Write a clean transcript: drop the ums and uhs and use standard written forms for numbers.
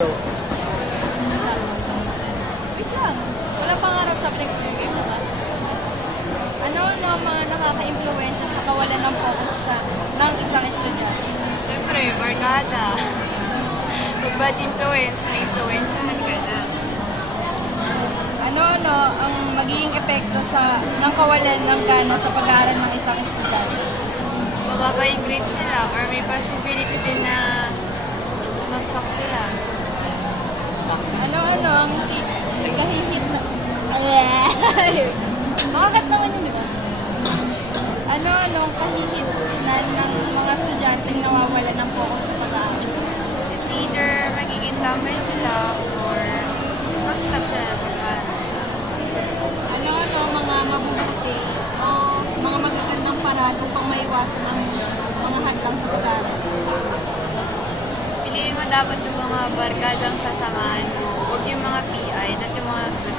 Wait lang. Wala pangarap sa pinag-game mo ba? Ano mga nakaka-impluwensya sa kawalan ng focus ng isang estudyante? Siyempre, barkada. Pag bad influence, may influensyahan ka na. Ano ang magiging epekto ng kawalan ng gana sa pag-aaral ng isang estudyante? Mababa yung grades nila or may possibility din na mag-talk sila. Ano ang kahihit na... Makakat naman yun, di ba? Anong kahihit ng mga estudyanteng nawawala ng focus sa pag-aaral? It's either magiging tambay sila or mag-stop sila ng pag-aaral. Ano mga mabubuti o mga magagandang paraan upang maiwasan ang mga hadlang sa pag-aaral? Piliin mo dapat yung mga barkadang sasamahan mo, huwag yung mga PI at yung mga good